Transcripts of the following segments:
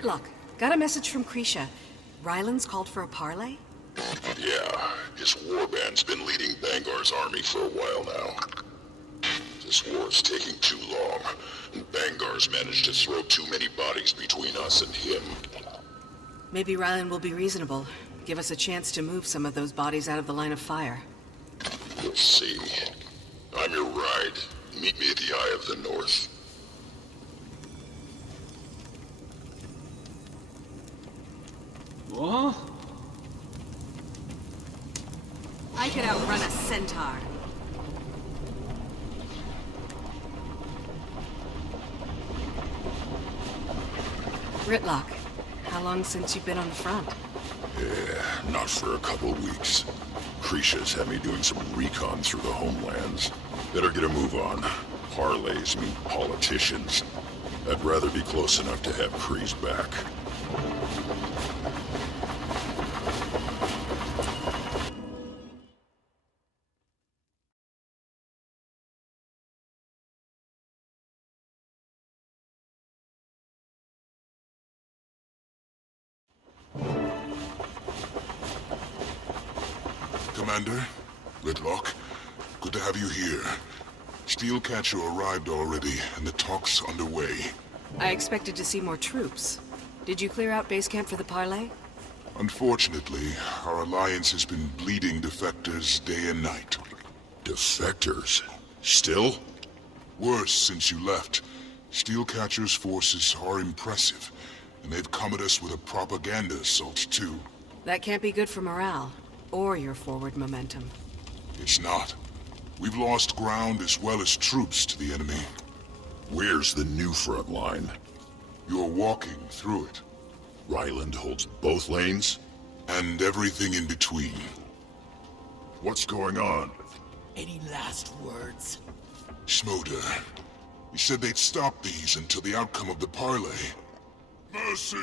Gritlock, got a message from Krisha. Ryland's called for a parley? Yeah, his warband's been leading Bangar's army for a while now. This war's taking too long, and Bangar's managed to throw too many bodies between us and him. Maybe Ryland will be reasonable. Give us a chance to move some of those bodies out of the line of fire. We'll see. I'm your ride. Meet me at the Eye of the North. What? I could outrun a centaur. Gritlock, how long since you've been on the front? Yeah, not for a couple weeks. Krisha's had me doing some recon through the homelands. Better get a move on. Parleys mean politicians. I'd rather be close enough to have Kree's back. Commander, Gritlock, good to have you here. Steelcatcher arrived already, and the talk's underway. I expected to see more troops. Did you clear out base camp for the parley? Unfortunately, our alliance has been bleeding defectors day and night. Defectors? Still? Worse since you left. Steelcatcher's forces are impressive, and they've come at us with a propaganda assault, too. That can't be good for morale, or your forward momentum. It's not. We've lost ground as well as troops to the enemy. Where's the new front line? You're walking through it. Ryland holds both lanes? And everything in between. What's going on? Any last words? Schmoder. He said they'd stop these until the outcome of the parley. Mercy!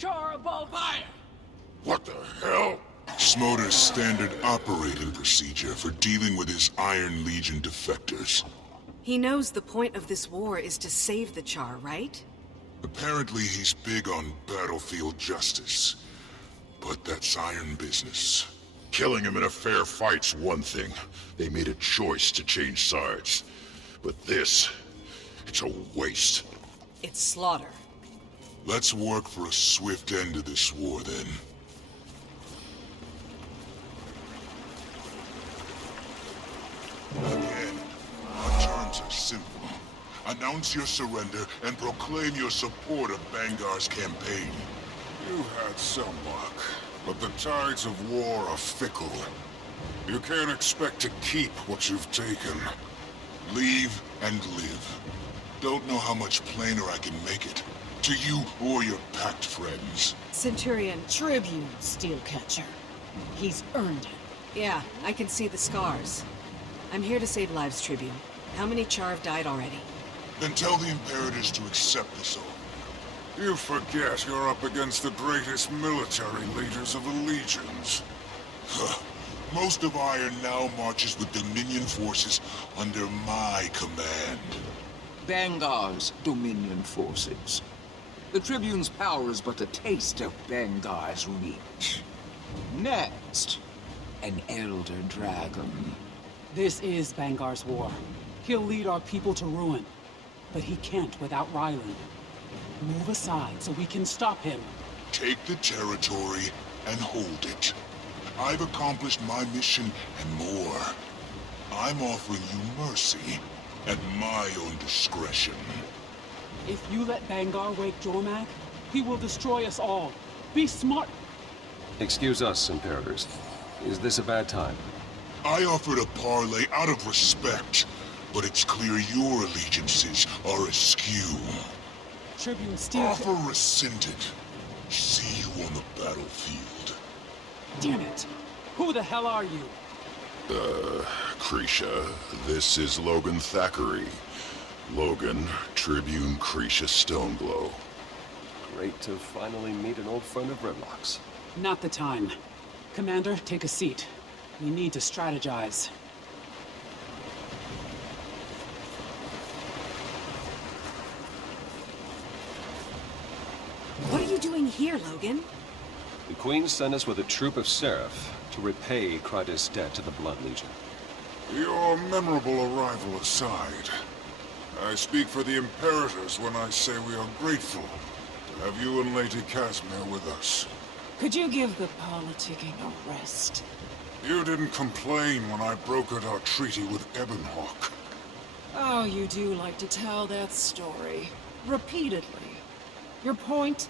Horrible fire! What the hell? Schmoder's standard operating procedure for dealing with his Iron Legion defectors. He knows the point of this war is to save the Char, right? Apparently he's big on battlefield justice. But that's iron business. Killing him in a fair fight's one thing. They made a choice to change sides. But this, it's a waste. It's slaughter. Let's work for a swift end to this war, then. Again, our terms are simple. Announce your surrender and proclaim your support of Bangar's campaign. You've had some luck, but the tides of war are fickle. You can't expect to keep what you've taken. Leave and live. Don't know how much plainer I can make it. To you or your packed friends. Centurion. Tribune, Steelcatcher. He's earned it. Yeah, I can see the scars. I'm here to save lives, Tribune. How many Char have died already? Then tell the Imperators to accept this offer. You forget you're up against the greatest military leaders of the legions. Most of Iron now marches with Dominion forces under my command. Bangar's Dominion forces. The Tribune's power is but a taste of Bangar's reach. Next, an Elder Dragon. This is Bangar's war. He'll lead our people to ruin. But he can't without Ryland. Move aside so we can stop him. Take the territory and hold it. I've accomplished my mission and more. I'm offering you mercy at my own discretion. If you let Bangar wake Jormag, he will destroy us all. Be smart. Excuse us, Imperators. Is this a bad time? I offered a parley out of respect, but it's clear your allegiances are askew. Tribune Steel... Offer rescinded. See you on the battlefield. Damn it! Who the hell are you? Krisha, this is Logan Thackeray. Logan, Tribune Krisha Stoneglow. Great to finally meet an old friend of Gridlock's. Not the time. Commander, take a seat. We need to strategize. What are doing here, Logan? The Queen sent us with a troop of Seraph to repay Kryta's debt to the Blood Legion. Your memorable arrival aside, I speak for the Imperators when I say we are grateful to have you and Lady Casimir with us. Could you give the politicking a rest? You didn't complain when I brokered our treaty with Ebonhawk. Oh, you do like to tell that story. Repeatedly. Your point?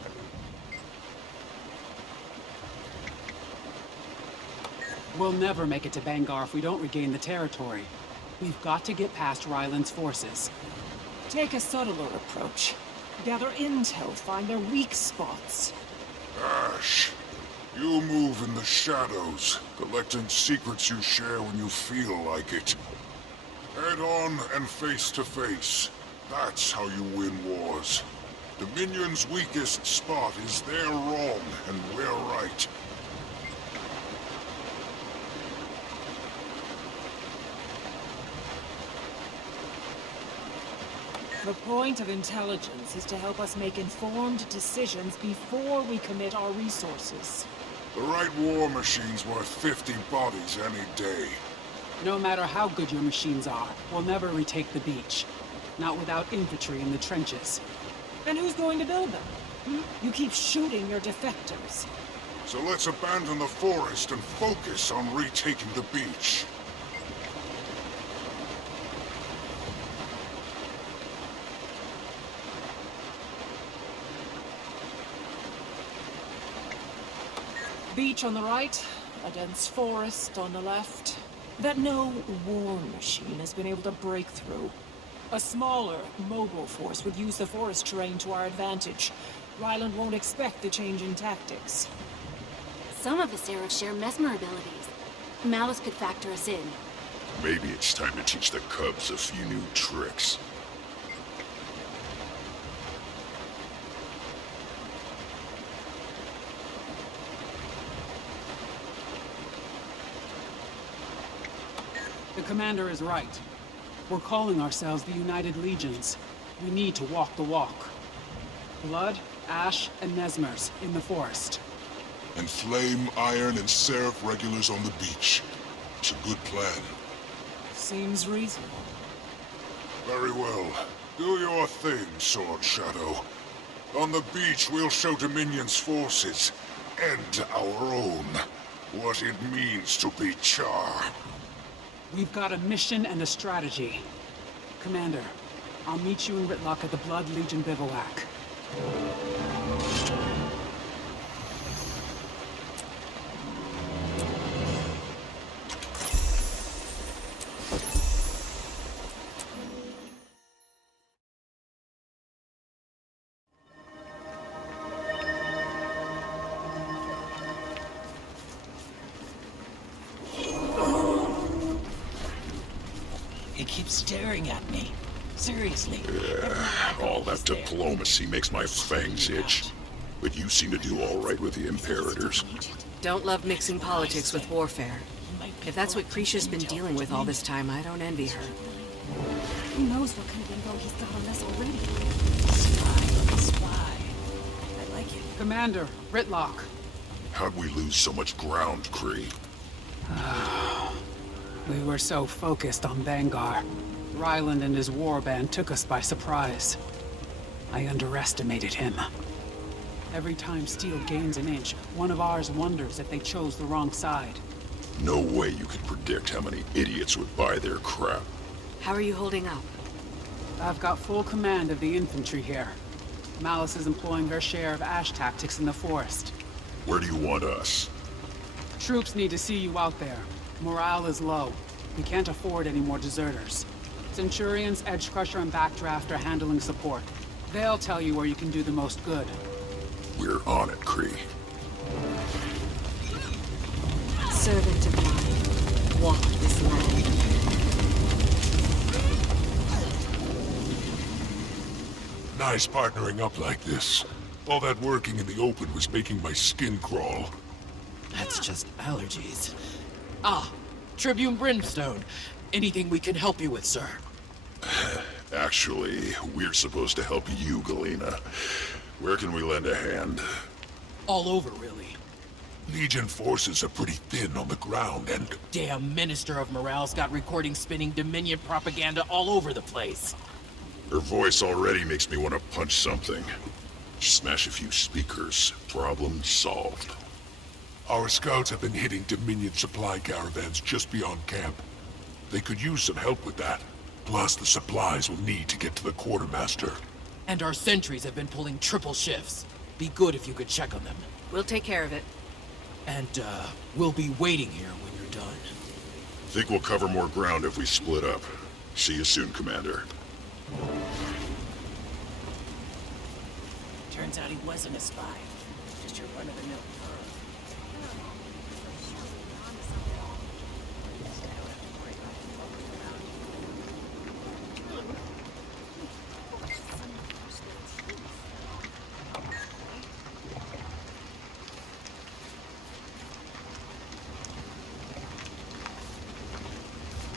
We'll never make it to Bangar if we don't regain the territory. We've got to get past Ryland's forces. Take a subtler approach. Gather intel, find their weak spots. Ash, you move in the shadows, collecting secrets you share when you feel like it. Head on and face to face. That's how you win wars. Dominion's weakest spot is they're wrong and we're right. The point of intelligence is to help us make informed decisions before we commit our resources. The right war machine's worth 50 bodies any day. No matter how good your machines are, we'll never retake the beach. Not without infantry in the trenches. And who's going to build them? You keep shooting your defectors. So let's abandon the forest and focus on retaking the beach. Beach on the right, a dense forest on the left. That no war machine has been able to break through. A smaller, mobile force would use the forest terrain to our advantage. Ryland won't expect the change in tactics. Some of the Seraph share mesmer abilities. Malice could factor us in. Maybe it's time to teach the Cubs a few new tricks. The commander is right. We're calling ourselves the United Legions. We need to walk the walk. Blood, ash, and Nesmers in the forest. And flame, iron, and seraph regulars on the beach. It's a good plan. Seems reasonable. Very well. Do your thing, Sword Shadow. On the beach, we'll show Dominion's forces, and our own, what it means to be Char. We've got a mission and a strategy. Commander, I'll meet you in Ritlock at the Blood Legion bivouac. He keeps staring at me. Seriously. All that diplomacy makes my fangs itch. But you seem to do all right with the Imperators. Don't love mixing politics with warfare. If that's what Krisha's been dealing with all this time, I don't envy her. Who knows what kind of info he's got on us already? Spy. I like it. Commander, Ritlock. How'd we lose so much ground, Kree? We were so focused on Bangar. Ryland and his warband took us by surprise. I underestimated him. Every time Steel gains an inch, one of ours wonders if they chose the wrong side. No way you could predict how many idiots would buy their crap. How are you holding up? I've got full command of the infantry here. Malice is employing her share of ash tactics in the forest. Where do you want us? Troops need to see you out there. Morale is low. We can't afford any more deserters. Centurions, Edgecrusher, and Backdraft are handling support. They'll tell you where you can do the most good. We're on it, Kree. Servant of mine. Walk this land. Nice partnering up like this. All that working in the open was making my skin crawl. That's just allergies. Ah, Tribune Brimstone. Anything we can help you with, sir? Actually, we're supposed to help you, Galena. Where can we lend a hand? All over, really. Legion forces are pretty thin on the ground, and Damn Minister of Morale's got recordings spinning Dominion propaganda all over the place. Her voice already makes me want to punch something. Smash a few speakers. Problem solved. our scouts have been hitting Dominion supply caravans just beyond camp. They could use some help with that. Plus the supplies we'll need to get to the quartermaster. And our sentries have been pulling triple shifts. Be good if you could check on them. We'll take care of it. And, we'll be waiting here when you're done. Think we'll cover more ground if we split up. See you soon, Commander. Turns out he wasn't a spy. Just your run-of-the-mill perv.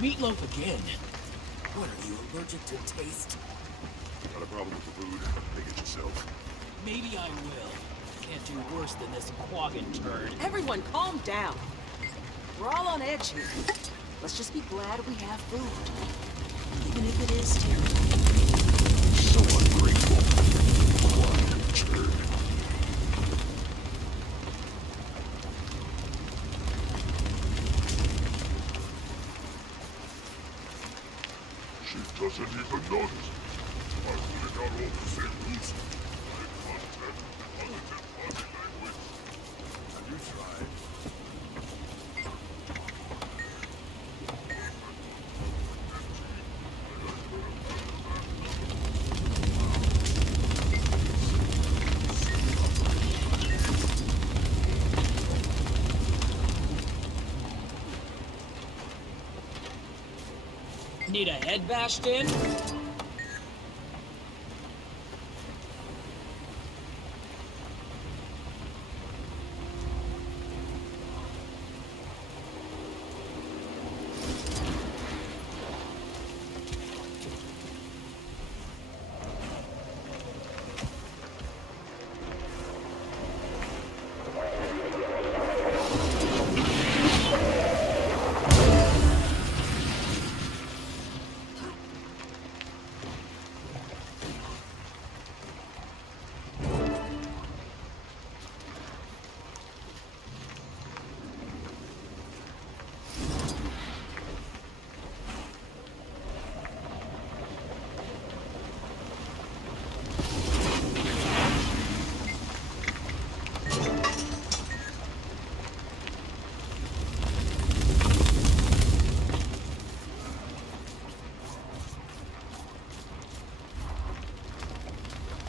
Meatloaf again? What are you, allergic to taste? Got a problem with the food? Make it yourself. Maybe I will. Can't do worse than this quaggin turd. Everyone, calm down. We're all on edge here. Let's just be glad we have food. Even if it is terrible. So ungrateful. Quiet turd. She doesn't even notice. I'm putting out all the signals. High content, positive body language. Have you tried? Need a head bashed in?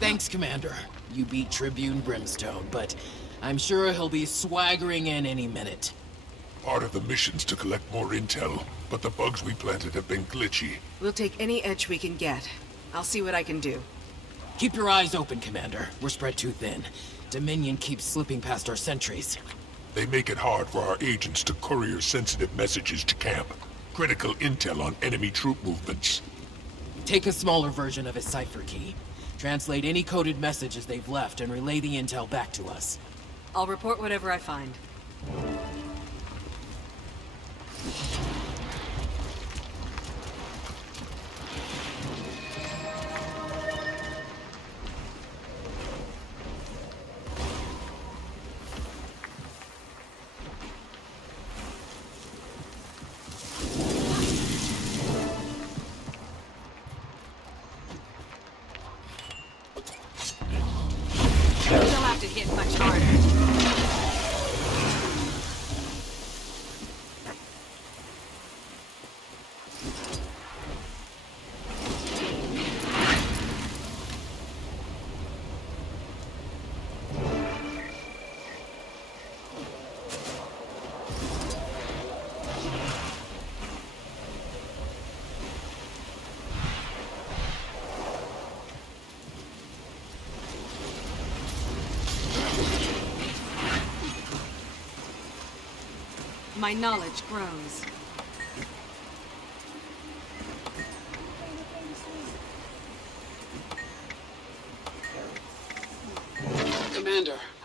Thanks, Commander. You beat Tribune Brimstone, but I'm sure he'll be swaggering in any minute. Part of the mission's to collect more intel, but the bugs we planted have been glitchy. We'll take any edge we can get. I'll see what I can do. Keep your eyes open, Commander. We're spread too thin. Dominion keeps slipping past our sentries. They make it hard for our agents to courier sensitive messages to camp. Critical intel on enemy troop movements. Take a smaller version of his cipher key. Translate any coded messages they've left and relay the intel back to us. I'll report whatever I find. They'll have to hit much harder. My knowledge grows.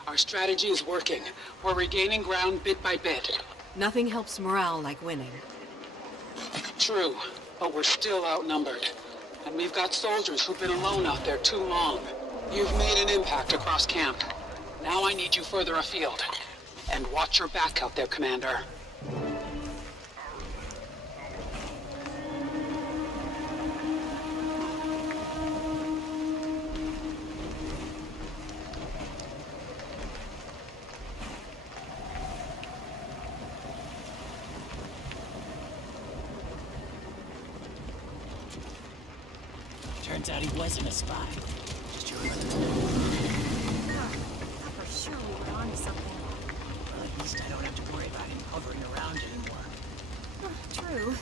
Our strategy is working. We're regaining ground bit by bit. Nothing helps morale like winning. True, but we're still outnumbered. And we've got soldiers who've been alone out there too long. You've made an impact across camp. Now I need you further afield. And watch your back out there, Commander. Turns out he wasn't a spy. Just your brother. Thought for sure we were onto something. Well, at least I don't have to worry about him hovering around anymore. True.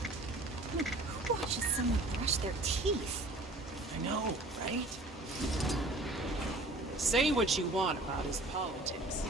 I mean, who watches someone brush their teeth? I know, right? Say what you want about his politics.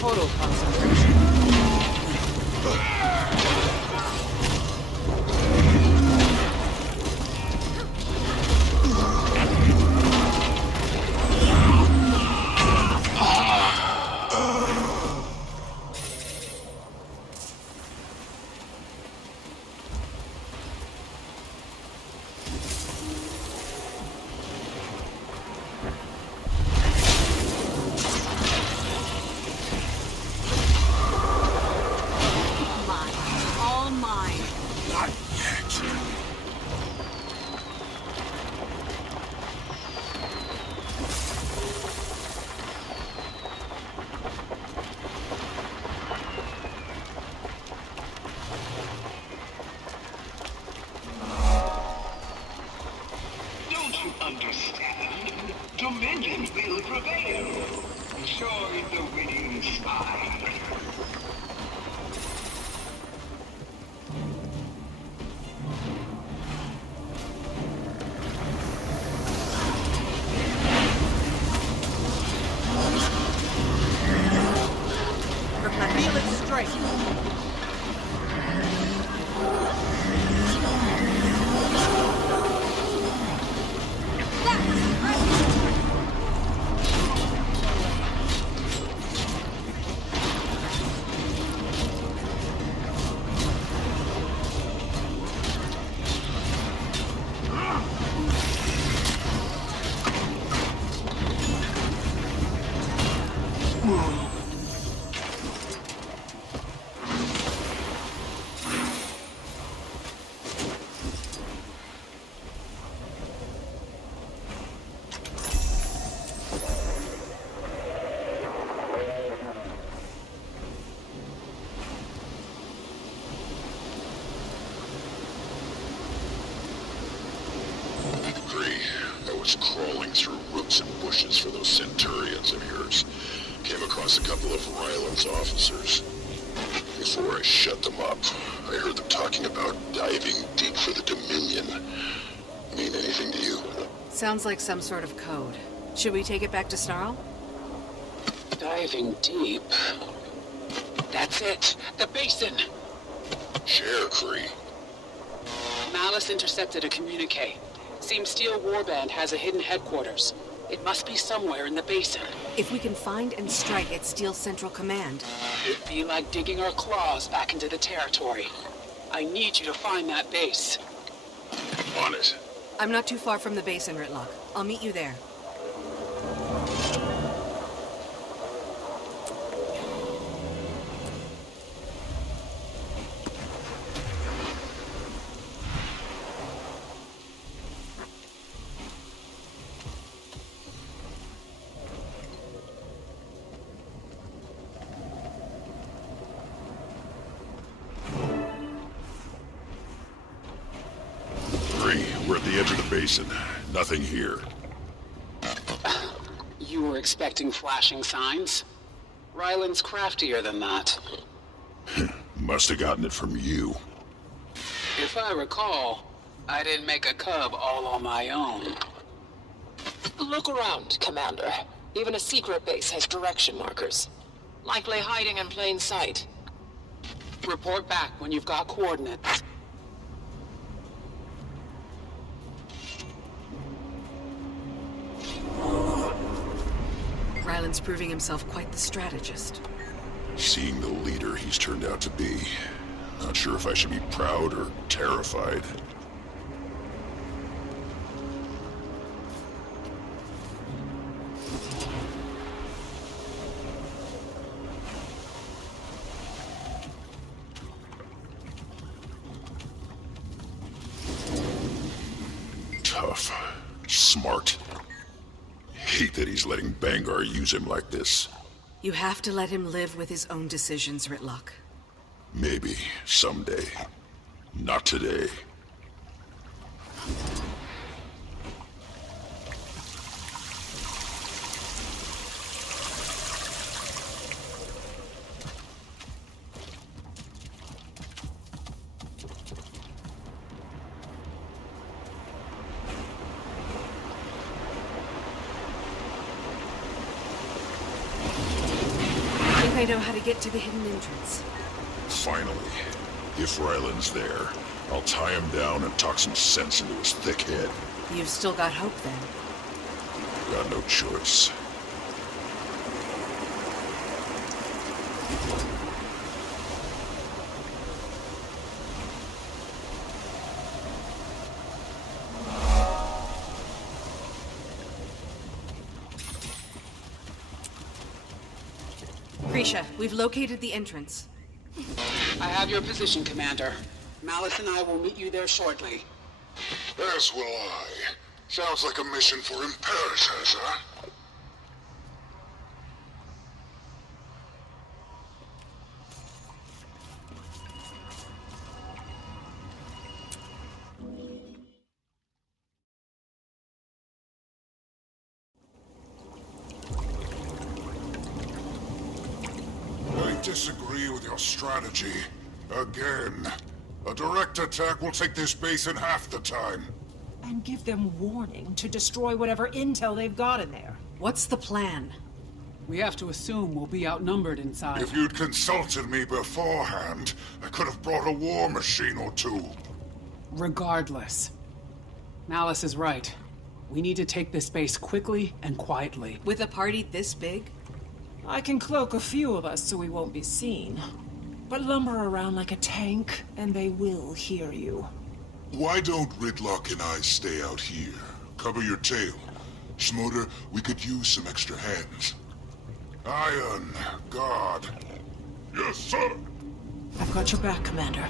Total concentration. Understand? Dominion will prevail. Join the winning side. Feel it strike. I was crawling through roots and bushes for those Centurions of yours. Came across a couple of Ryland's officers. Before I shut them up, I heard them talking about diving deep for the Dominion. Mean anything to you? Sounds like some sort of code. Should we take it back to Snarl? Diving deep. That's it. The basin. Share, Kree. Malice intercepted a communique. Seems Steel Warband has a hidden headquarters. It must be somewhere in the basin. If we can find and strike at Steel Central Command. It'd be like digging our claws back into the territory. I need you to find that base. On it. I'm not too far from the basin, Ritlock. I'll meet you there. We're at the edge of the basin. Nothing here. You were expecting flashing signs? Ryland's craftier than that. Must have gotten it from you. If I recall, I didn't make a cub all on my own. Look around, Commander. Even a secret base has direction markers. Likely hiding in plain sight. Report back when you've got coordinates. Ryland's proving himself quite the strategist. Seeing the leader he's turned out to be. Not sure if I should be proud or terrified. Tough. Smart. Hate that he's letting Bangar use him like this. You have to let him live with his own decisions, Ritlock. Maybe someday. Not today. I know how to get to the hidden entrance. Finally. If Ryland's there, I'll tie him down and talk some sense into his thick head. You've still got hope, then. Got no choice. Krisha, we've located the entrance. I have your position, Commander. Malice and I will meet you there shortly. As will I. Sounds like a mission for imperators, huh? I disagree with your strategy. Again. A direct attack will take this base in half the time. And give them warning to destroy whatever intel they've got in there. What's the plan? We have to assume we'll be outnumbered inside. If you'd consulted me beforehand, I could have brought a war machine or two. Regardless. Malice is right. We need to take this base quickly and quietly. With a party this big? I can cloak a few of us so we won't be seen. But lumber around like a tank, and they will hear you. Why don't Ritlock and I stay out here? Cover your tail. Schmoder, we could use some extra hands. Iron, guard. Yes, sir. I've got your back, Commander.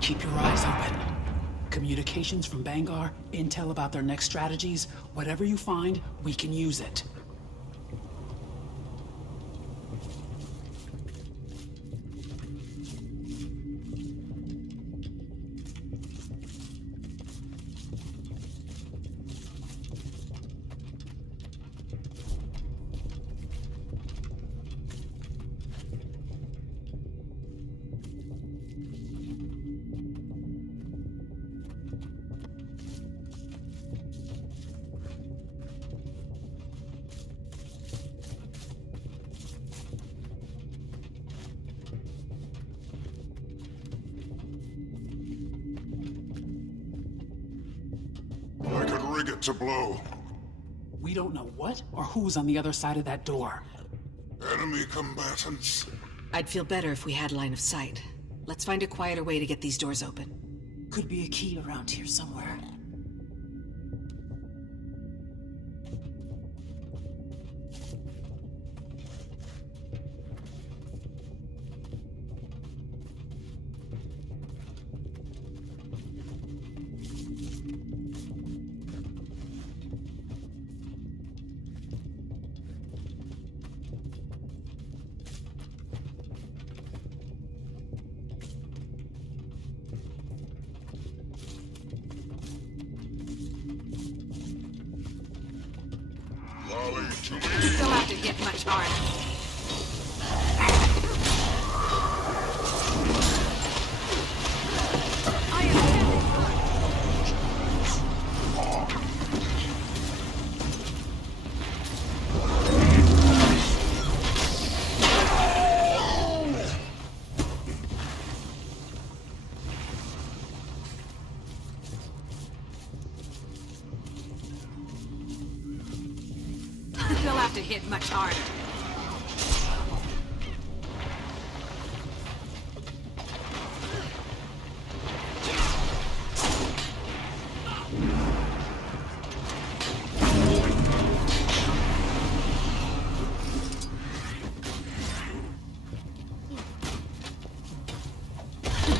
Keep your eyes open. Communications from Bangar, intel about their next strategies. Whatever you find, we can use it. I could rig it to blow. We don't know what or who's on the other side of that door. Enemy combatants. I'd feel better if we had line of sight. Let's find a quieter way to get these doors open. Could be a key around here somewhere. Still have to hit much harder. They'll have to hit much harder.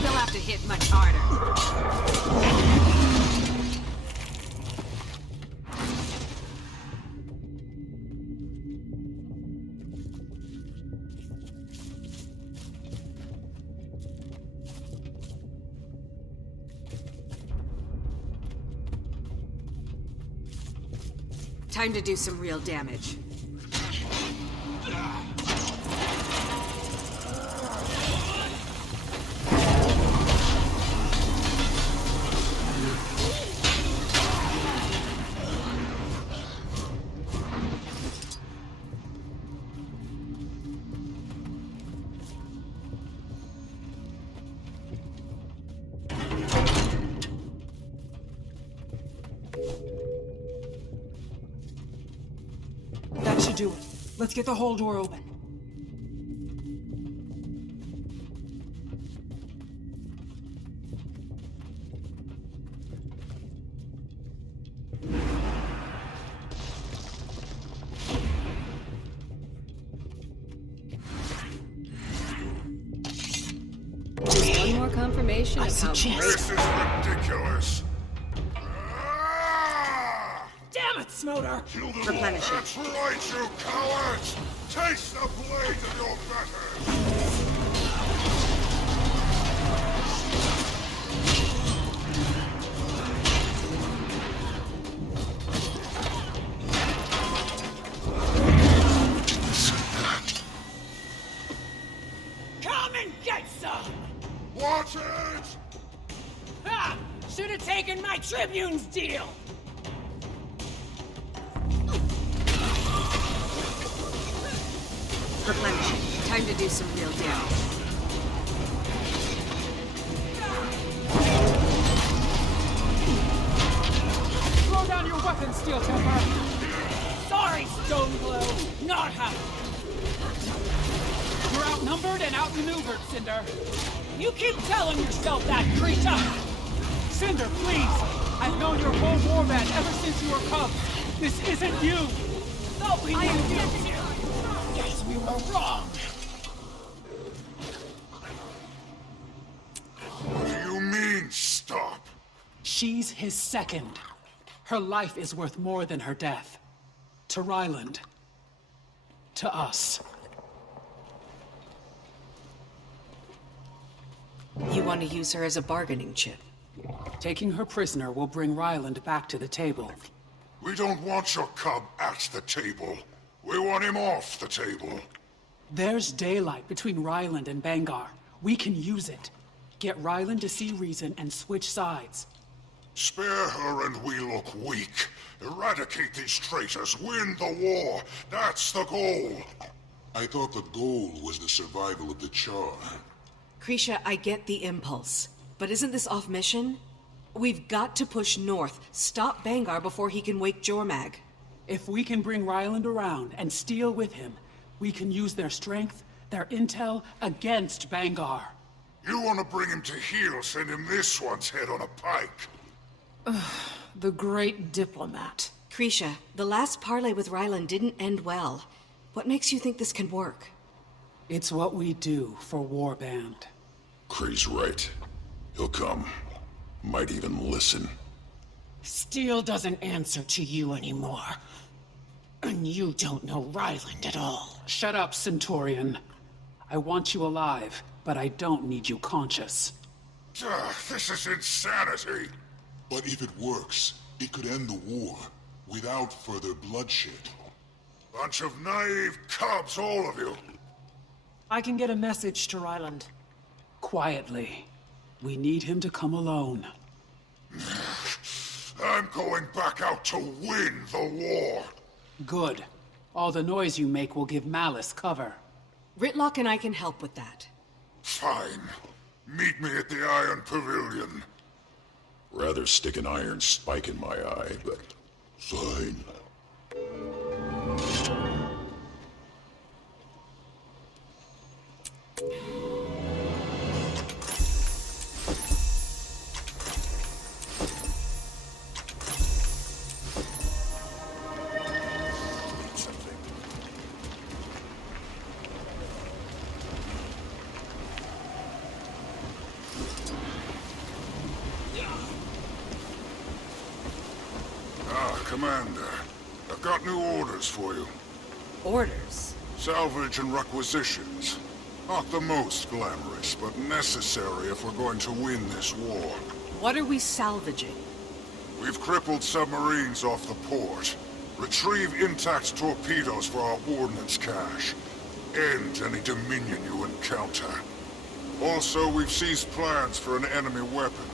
They'll have to hit much harder. Time to do some real damage. That should do it. Let's get the whole door open. Just one more confirmation of how This is ridiculous. Damn it, Smoter! Kill the Replenish it. That's right, you cowards! Taste the blade of your betters! Come and get some! Watch it! Ha! Should have taken my Tribune's deal! replenishing. Time to do some real damage. Slow down your weapon, Steel Temper! Sorry, Stone Glow! Not happening! You're outnumbered and outmaneuvered, Cinder. You keep telling yourself that, creature! Cinder, please! I've known your whole warband ever since you were cubs. This isn't you! Thought we knew you! Guess we were wrong! What do you mean, stop? She's his second. Her life is worth more than her death. To Ryland. To us. You want to use her as a bargaining chip? Taking her prisoner will bring Ryland back to the table. We don't want your cub at the table. We want him off the table. There's daylight between Ryland and Bangar. We can use it. Get Ryland to see reason and switch sides. Spare her and we look weak. Eradicate these traitors, win the war. That's the goal. I thought the goal was the survival of the Char. Krisha, I get the impulse. But isn't this off mission? We've got to push north, stop Bangar before he can wake Jormag. If we can bring Ryland around and steal with him, we can use their strength, their intel, against Bangar. You want to bring him to heel, send him this one's head on a pike. The great diplomat. Krisha, the last parley with Ryland didn't end well. What makes you think this can work? It's what we do for Warband. Kree's right. He'll come. Might even listen. Steel doesn't answer to you anymore. And you don't know Ryland at all. Shut up, Centurion. I want you alive, but I don't need you conscious. This is insanity. But if it works, it could end the war without further bloodshed. Bunch of naive cubs, all of you. I can get a message to Ryland. Quietly. We need him to come alone. I'm going back out to win the war. Good. All the noise you make will give Malice cover. Ritlock and I can help with that. Fine. Meet me at the Iron Pavilion. Rather stick an iron spike in my eye, but fine. Commander, I've got new orders for you. Orders? Salvage and requisitions. Not the most glamorous, but necessary if we're going to win this war. What are we salvaging? We've crippled submarines off the port. Retrieve intact torpedoes for our ordnance cache. End any Dominion you encounter. Also, we've seized plans for an enemy weapon.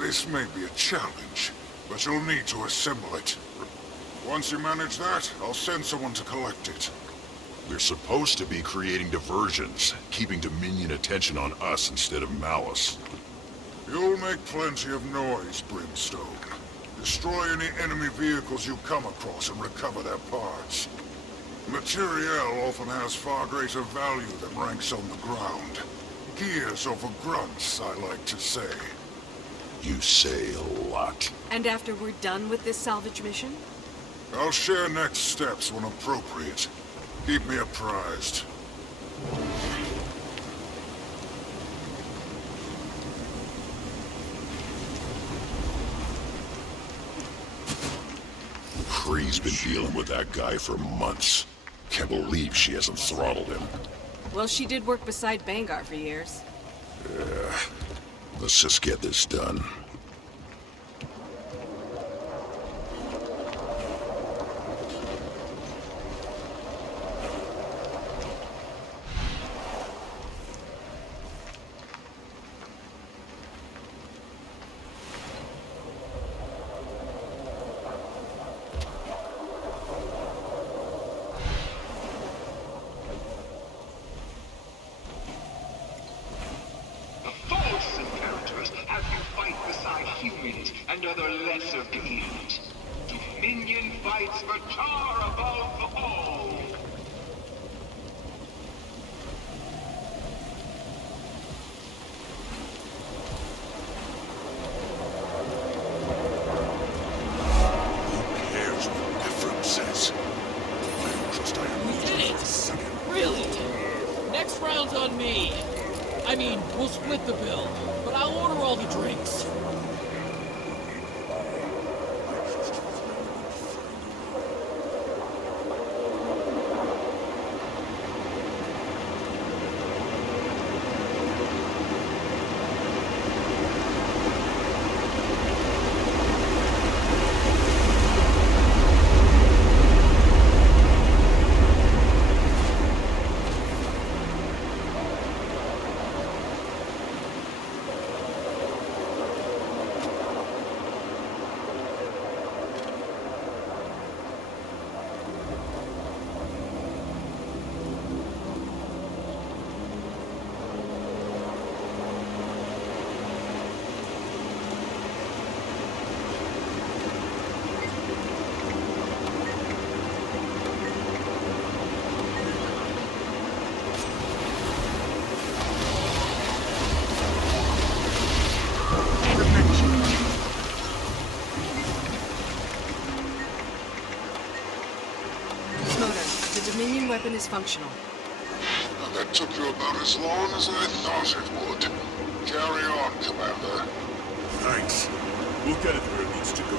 This may be a challenge, but you'll need to assemble it. Once you manage that, I'll send someone to collect it. We're supposed to be creating diversions, keeping Dominion attention on us instead of Malice. You'll make plenty of noise, Brimstone. Destroy any enemy vehicles you come across and recover their parts. Materiel often has far greater value than ranks on the ground. Gears over grunts, I like to say. You say a lot. And after we're done with this salvage mission? I'll share next steps when appropriate. Keep me apprised. Kree's been dealing with that guy for months. Can't believe she hasn't throttled him. Well, she did work beside Bangar for years. Yeah. Let's just get this done. And other lesser beings. Dominion fights for Tar above all. Who cares what difference says? We did it! Really did. Next round's on me. I mean, we'll split the bill, but I'll order all the drinks. Dominion weapon is functional. That took you about as long as I thought it would. Carry on, Commander. Thanks. We'll get it where it needs to go.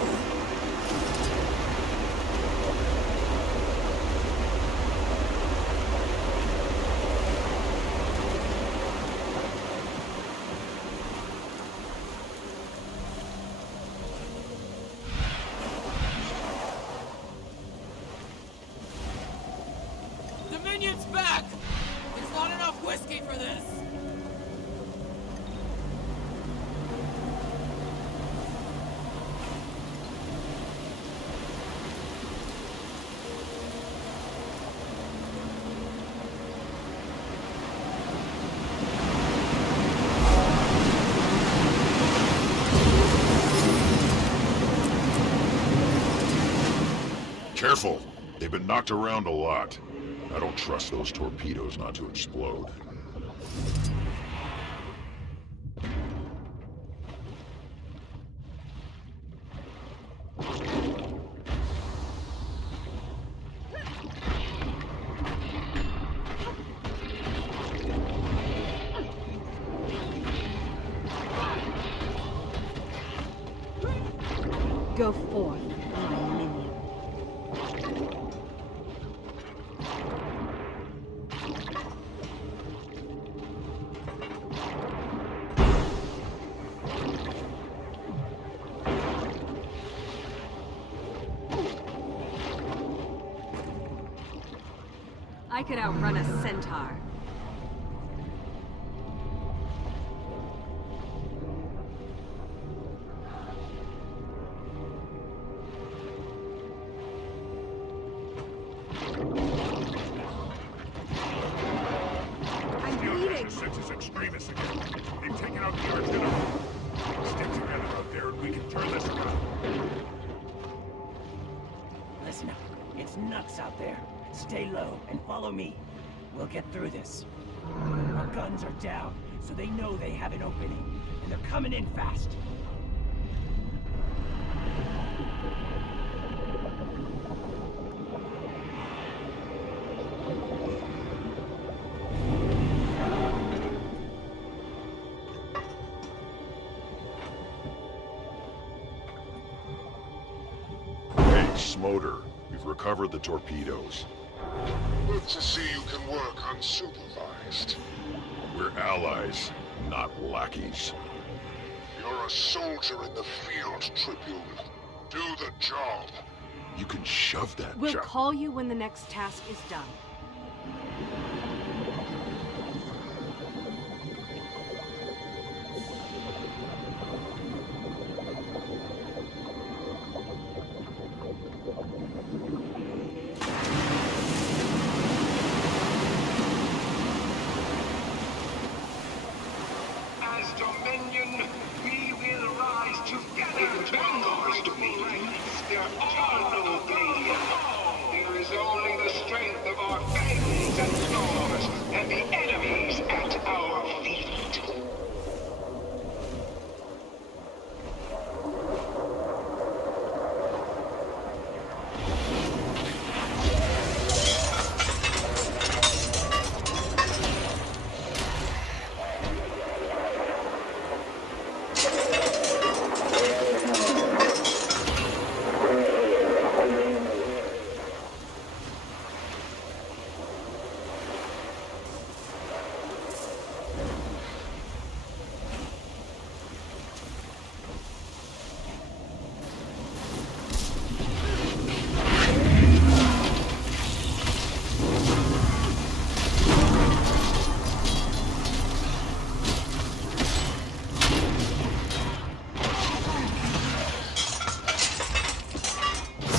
Convenience back! There's not enough whiskey for this! Careful! They've been knocked around a lot. I don't trust those torpedoes not to explode. Go forth, my minion. I could outrun a centaur. Senses extremists again. They've taken out the artillery. Stick together out there and we can turn this around. Listen up. It's nuts out there. Stay low and follow me. We'll get through this. Our guns are down, so they know they have an opening, and they're coming in fast. Smoter, we've recovered the torpedoes. Good to see you can work unsupervised. We're allies, not lackeys. You're a soldier in the field, Tribune. Do the job. You can shove that We'll job. call you when the next task is done. As Dominion, we will rise together. Bangar's Dominion. There are no Gladians. There is only the strength of our fangs and claws, and the enemies at our feet.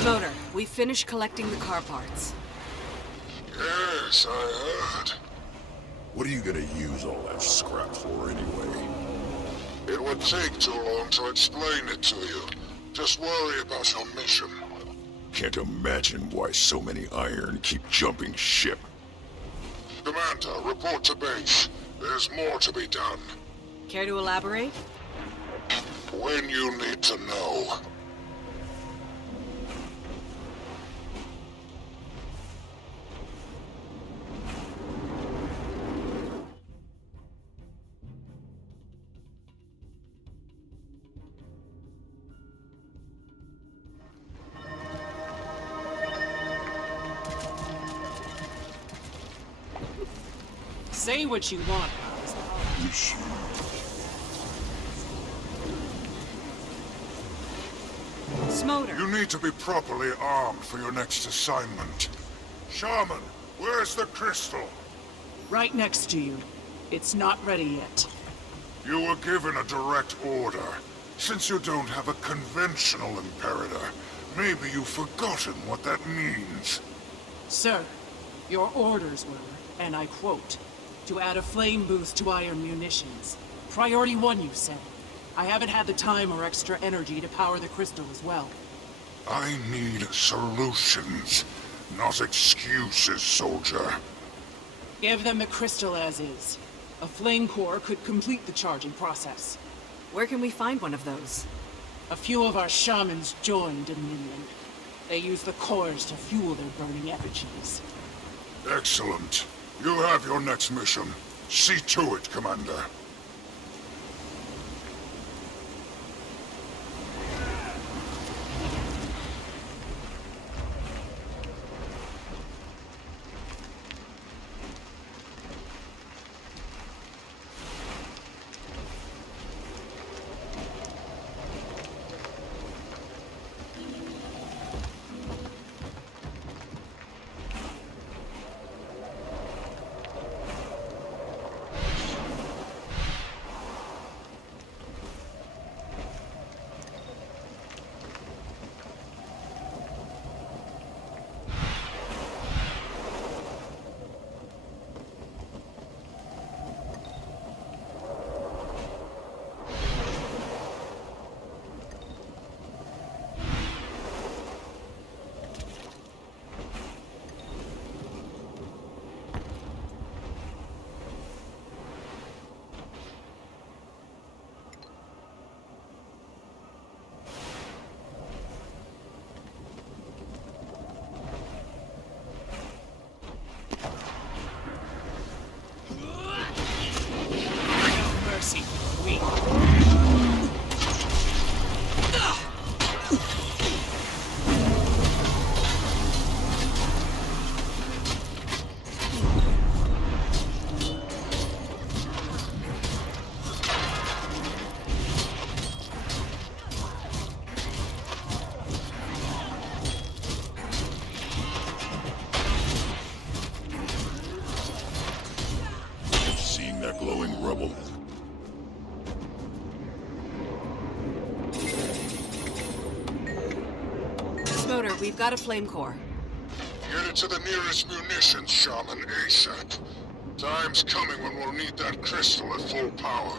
Smoter, we finished collecting the car parts. Yes, I heard. What are you gonna use all that scrap for anyway? It would take too long to explain it to you. Just worry about your mission. Can't imagine why so many iron keep jumping ship. Commander, report to base. There's more to be done. Care to elaborate? When you need to know. Say what you want. Smoter. You need to be properly armed for your next assignment. Shaman, Where's the crystal? Right next to you. It's not ready yet. You were given a direct order. Since you don't have a conventional imperator, maybe you've forgotten what that means. Sir, your orders were, and I quote, to add a flame boost to iron munitions. Priority 1, you said. I haven't had the time or extra energy to power the crystal as well. I need solutions, not excuses, soldier. Give them the crystal as is. A flame core could complete the charging process. Where can we find one of those? A few of our shamans joined Dominion. They use the cores to fuel their burning effigies. Excellent. You have your next mission. See to it, Commander. Glowing rubble. Smoter, we've got a flame core. Get it to the nearest munitions, Shaman, ASAP. Time's coming when we'll need that crystal at full power.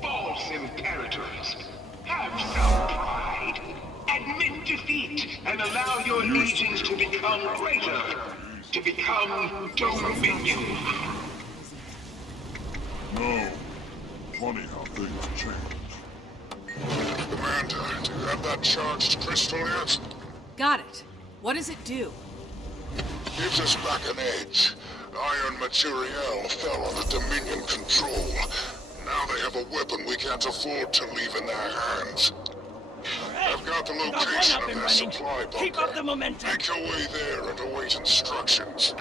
False imperators. Have some pride. Admit defeat and allow your legions to become greater. To become Dominion. No. Funny how things change. Commander, do you have that charged crystal yet? Got it. What does it do? Gives us back an edge. Iron materiel fell under Dominion control. Now they have a weapon we can't afford to leave in their hands. I've got the location of their supply bunker. Keep up the momentum. Make your way there and await instructions.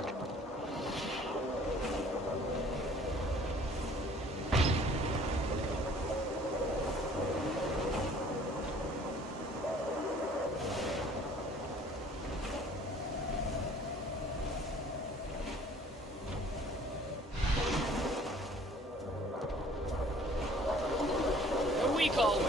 A week always.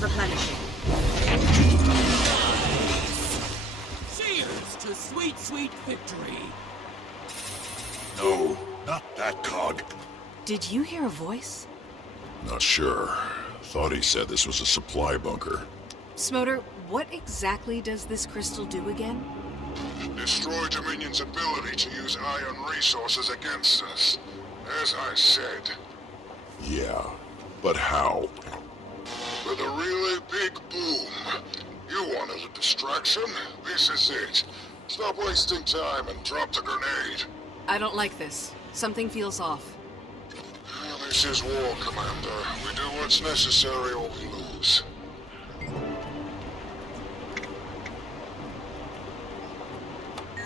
Replenishing. Cheers to sweet, sweet victory. No, not that cog. Did you hear a voice? Not sure. Thought he said this was a supply bunker. Smoter, what exactly does this crystal do again? Destroy Dominion's ability to use iron resources against us. As I said. Yeah, but how? With a really big boom. You wanted a distraction? This is it. Stop wasting time and drop the grenade. I don't like this. Something feels off. This is war, Commander. We do what's necessary or we lose.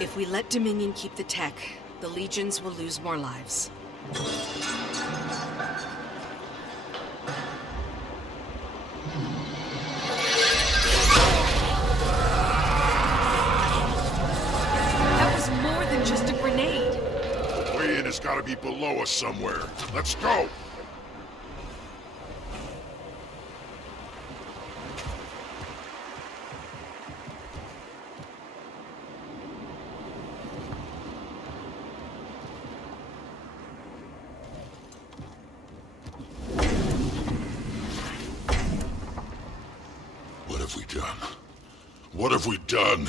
If we let Dominion keep the tech, the Legions will lose more lives. That was more than just a grenade. The way in has got to be below us somewhere. Let's go! What have we done? What have we done?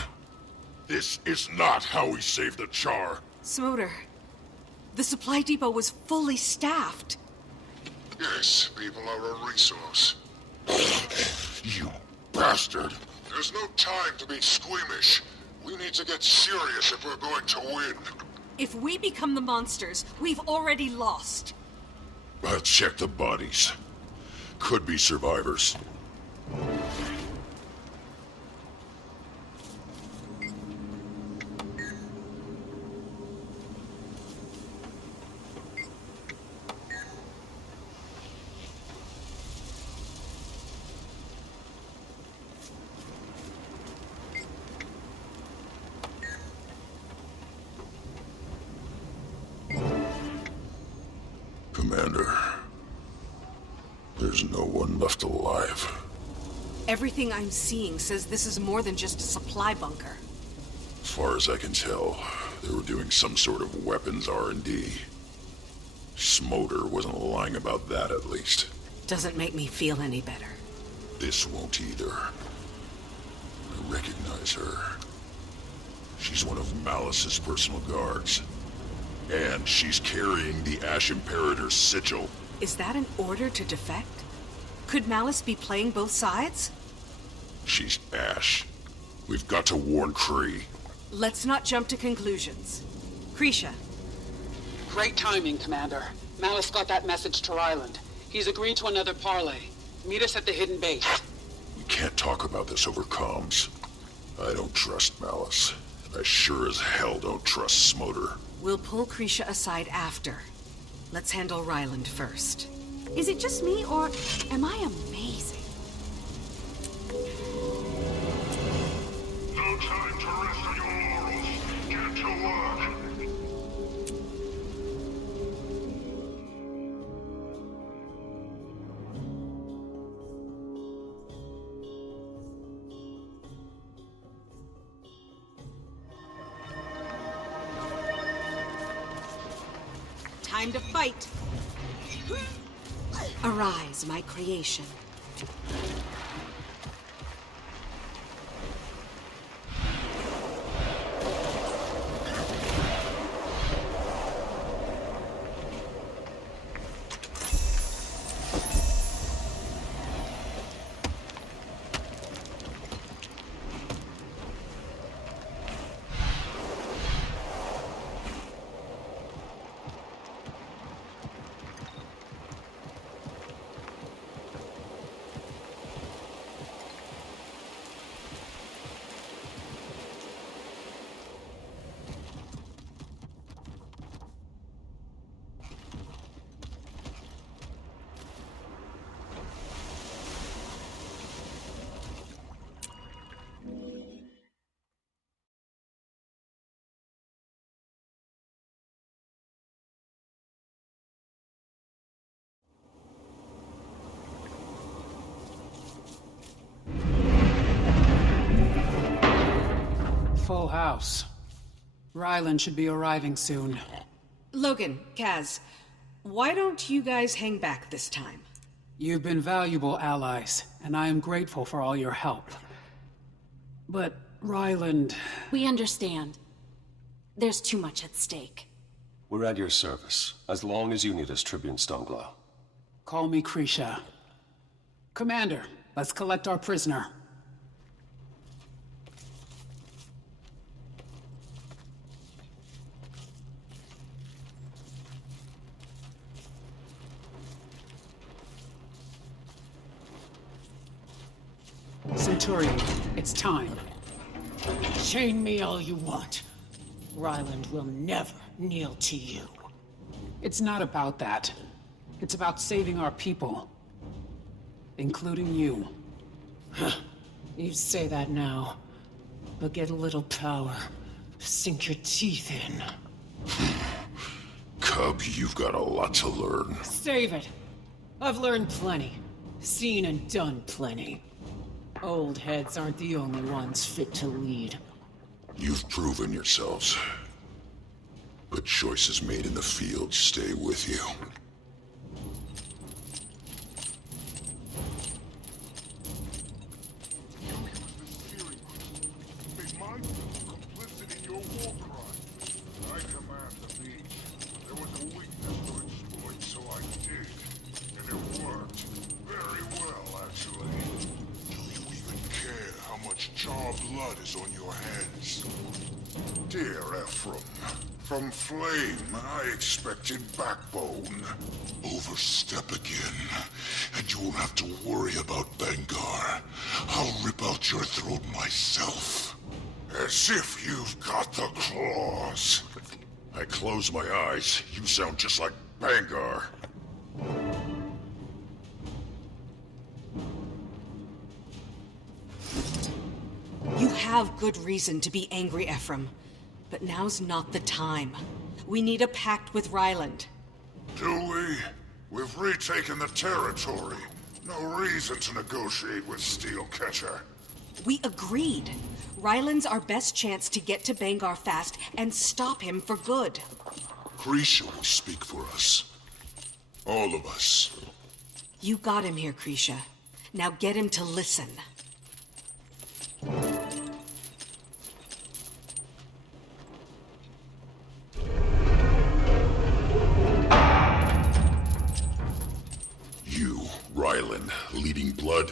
This is not how we save the Char. Smoter, the supply depot was fully staffed. Yes, people are a resource. You bastard! There's no time to be squeamish. We need to get serious if we're going to win. If we become the monsters, we've already lost. I'll check the bodies. Could be survivors. Commander, there's no one left alive. Everything I'm seeing says this is more than just a supply bunker. As far as I can tell, they were doing some sort of weapons R&D. Smoter wasn't lying about that, at least. Doesn't make me feel any better. This won't either. I recognize her. She's one of Malice's personal guards. And she's carrying the Ash Imperator's sigil. Is that an order to defect? Could Malice be playing both sides? She's Ash. We've got to warn Kree. Let's not jump to conclusions. Krisha. Great timing, Commander. Malice got that message to Ryland. He's agreed to another parley. Meet us at the hidden base. We can't talk about this over comms. I don't trust Malice. And I sure as hell don't trust Smoter. We'll pull Krisha aside after. Let's handle Ryland first. Is it just me, or am I amazing? No time to rest on your laurels. Get to work. Time to fight! Arise, my creation. Full house. Ryland should be arriving soon. Logan, Kaz, why don't you guys hang back this time? You've been valuable allies, and I am grateful for all your help. But Ryland... We understand. There's too much at stake. We're at your service, as long as you need us, Tribune Stoneglow. Call me Krisha. Commander, let's collect our prisoner. Centurion, it's time. Chain me all you want. Ryland will never kneel to you. It's not about that. It's about saving our people. Including you. You say that now, but get a little power. Sink your teeth in. Cub, you've got a lot to learn. Save it. I've learned plenty. Seen and done plenty. Old heads aren't the only ones fit to lead. You've proven yourselves. But choices made in the field stay with you. Blood is on your hands. Dear Ephraim, from Flame, I expected backbone. Overstep again, and you won't have to worry about Bangar. I'll rip out your throat myself. As if you've got the claws. I close my eyes. You sound just like Bangar. You have good reason to be angry, Ephraim. But now's not the time. We need a pact with Ryland. Do we? We've retaken the territory. No reason to negotiate with Steelcatcher. We agreed. Ryland's our best chance to get to Bangar fast and stop him for good. Grisha will speak for us. All of us. You got him here, Grisha. Now get him to listen. You, Ryland, leading blood?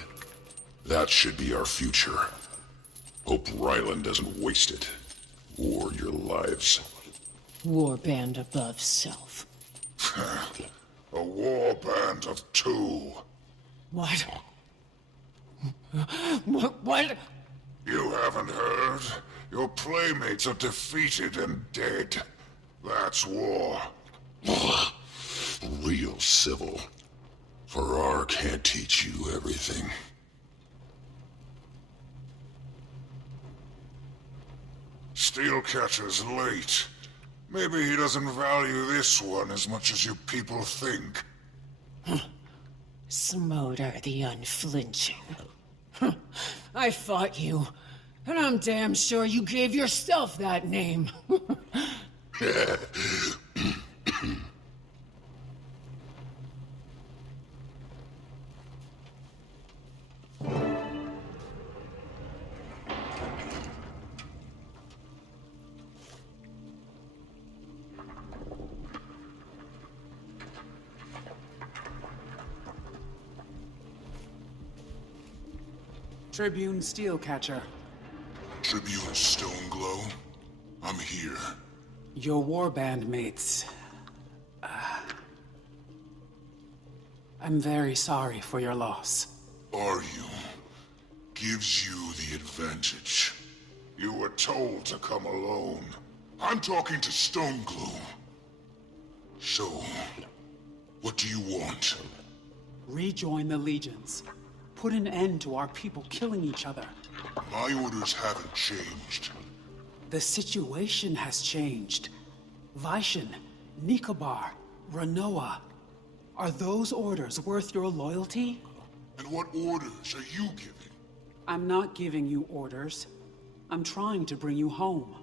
That should be our future. Hope Ryland doesn't waste it. Or your lives. Warband above self. A warband of two. What? What? You haven't heard? Your playmates are defeated and dead. That's war. Real civil. Farrar can't teach you everything. Steelcatcher's late. Maybe he doesn't value this one as much as you people think. Smoder the Unflinching. I fought you, and I'm damn sure you gave yourself that name. Tribune Steelcatcher. Tribune Stoneglow, I'm here. Your warband mates. I'm very sorry for your loss. Are you? Gives you the advantage. You were told to come alone. I'm talking to Stoneglow. So, what do you want? Rejoin the legions. Put an end to our people killing each other. My orders haven't changed. The situation has changed. Vaishan, Nikobar, Ranoa. Are those orders worth your loyalty? And what orders are you giving? I'm not giving you orders. I'm trying to bring you home.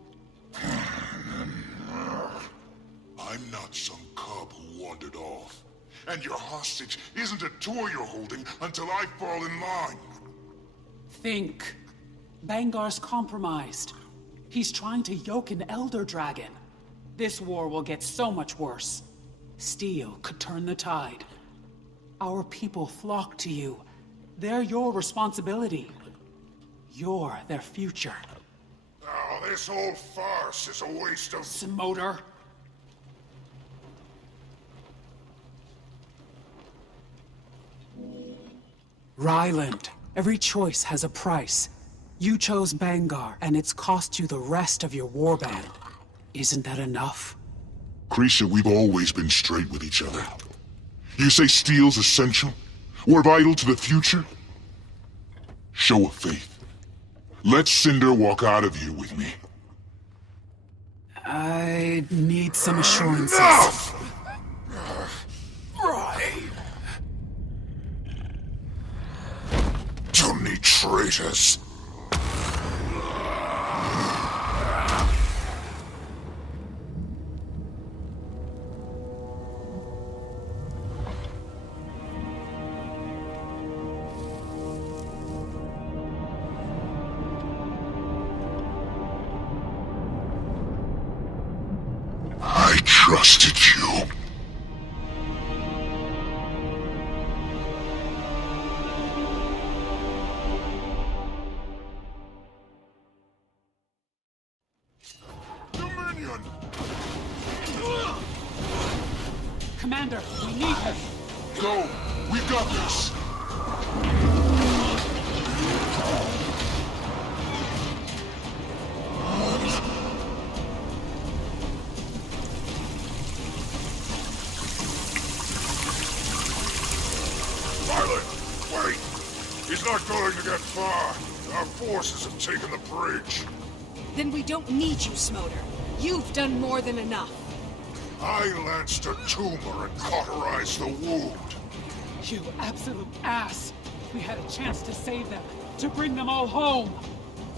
I'm not some cub who wandered off. And your hostage isn't a toy you're holding until I fall in line. Think. Bangar's compromised. He's trying to yoke an Elder Dragon. This war will get so much worse. Steel could turn the tide. Our people flock to you. They're your responsibility. You're their future. Oh, this whole farce is a waste of... Smoder. Ryland. Every choice has a price. You chose Bangar, and it's cost you the rest of your warband. Isn't that enough? Krisha, we've always been straight with each other. You say steel's essential? We're vital to the future? Show of faith. Let Cinder walk out of you with me. I need some assurances. Enough! Don't need traitors. I trusted you. Dominion! Commander, we need him. Go! We got this! Violet! Wait! He's not going to get far. Our forces have taken the bridge. Then we don't need you, Smoder. You've done more than enough. I lanced a tumor and cauterized the wound. You absolute ass! We had a chance to save them, to bring them all home.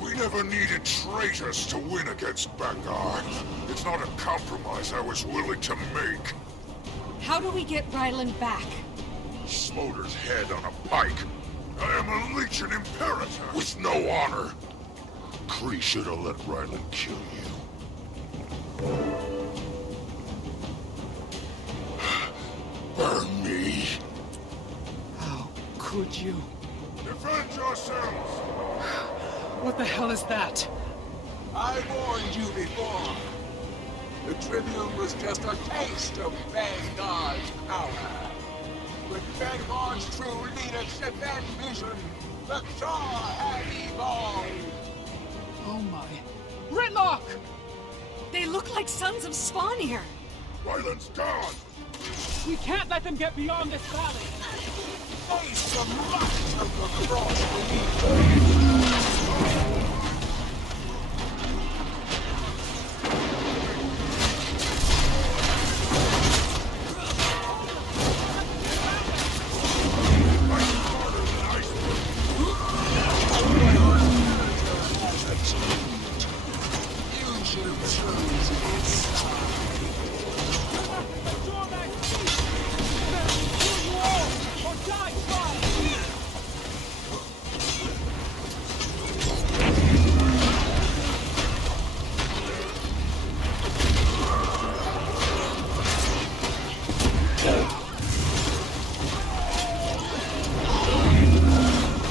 We never needed traitors to win against Bangar. It's not a compromise I was willing to make. How do we get Ryland back? Smoder's head on a pike. I am a Legion Imperator with no honor. Kree should have let Ryland kill you. Burn me. How could you? Defend yourselves! What the hell is that? I warned you before. The Tribune was just a taste of Bangar's power. With Bangar's true leadership and vision, the Tsar had evolved. Oh my... Ritlock! They look like sons of Svanir. Ryland's gone! We can't let them get beyond this valley! Face the might of the frost beneath.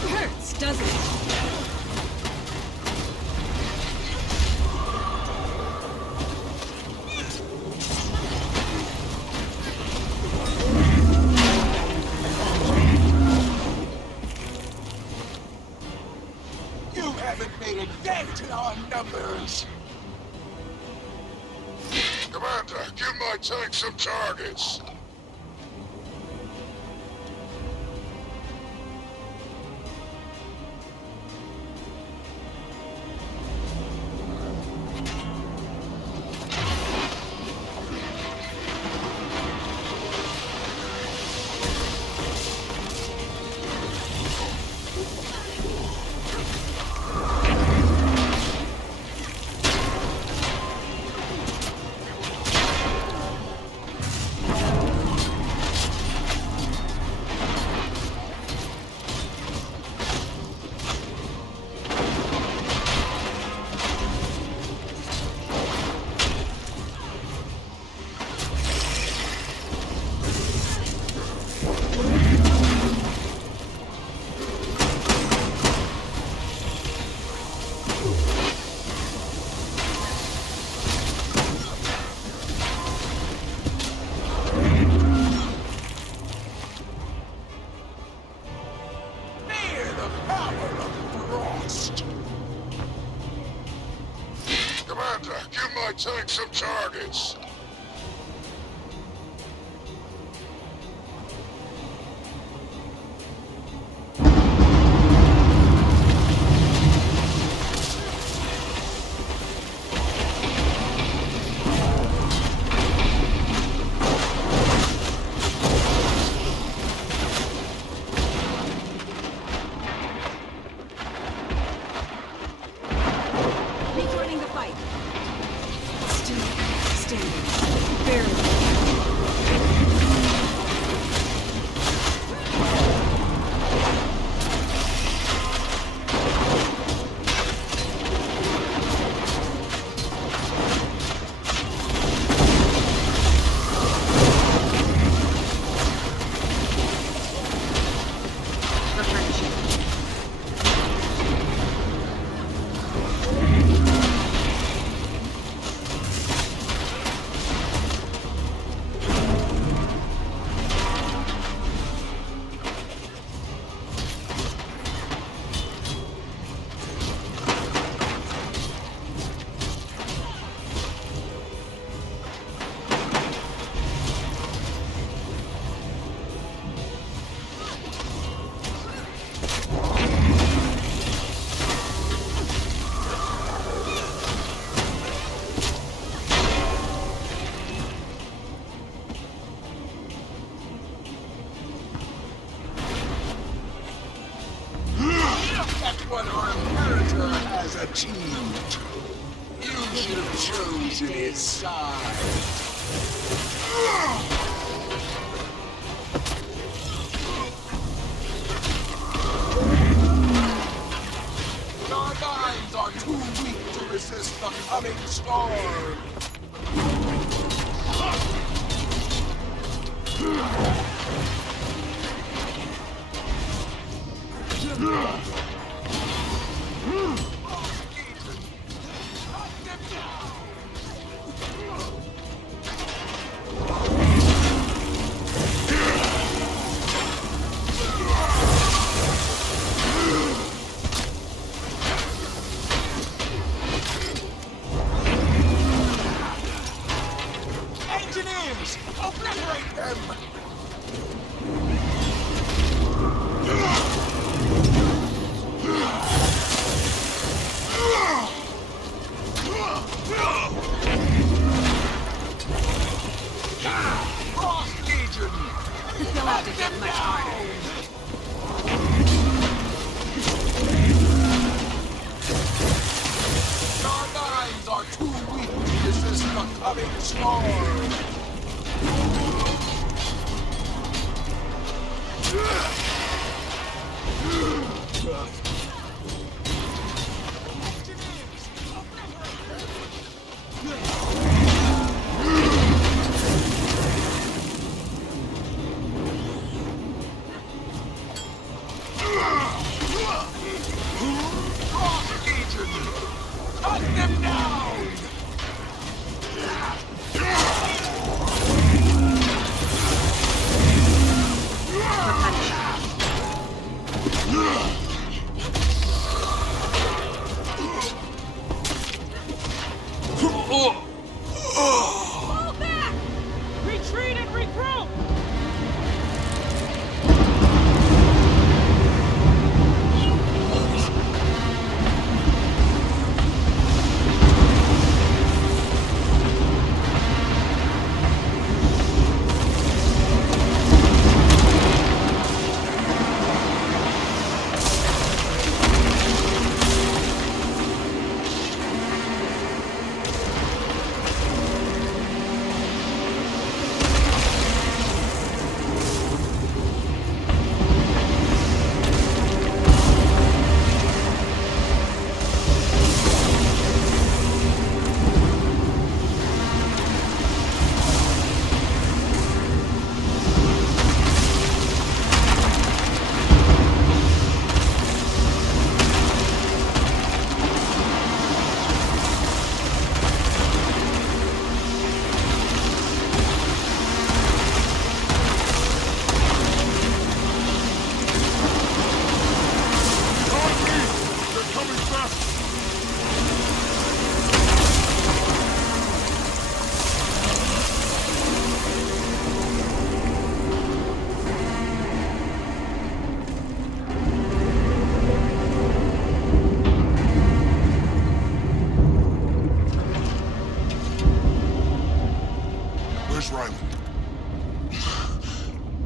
Hurts, doesn't it? You haven't made a dent in our numbers. Commander, give my tank some targets. some targets. Rejoining the fight. Still standing. Barely. That's what our Imperator has achieved. You should have chosen his side. Our minds are too weak to resist the coming storm. Engineers, obliterate them! Frost Legion! You'll have to get much harder. Our minds are too weak to resist the coming storm. Frost Legion! Cut them down! Fall back! Retreat and regroup!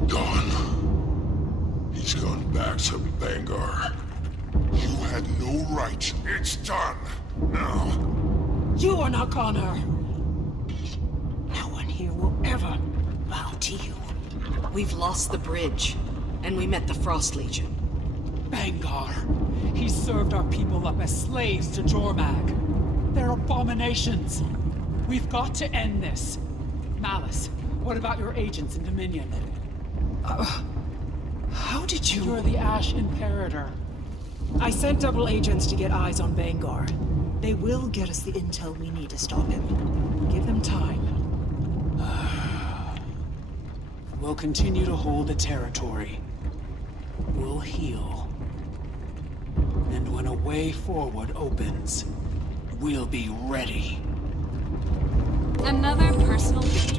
Gone. He's gone back to Bangar. You had no right. It's done. Now. You are not Connor. No one here will ever bow to you. We've lost the bridge, and we met the Frost Legion. Bangar. He served our people up as slaves to Jormag. They're abominations. We've got to end this. Malice, what about your agents in Dominion? How did you... You're the Ash Imperator. I sent double agents to get eyes on Bangar. They will get us the intel we need to stop him. Give them time. We'll continue to hold the territory. We'll heal. And when a way forward opens, we'll be ready. Another personal beat.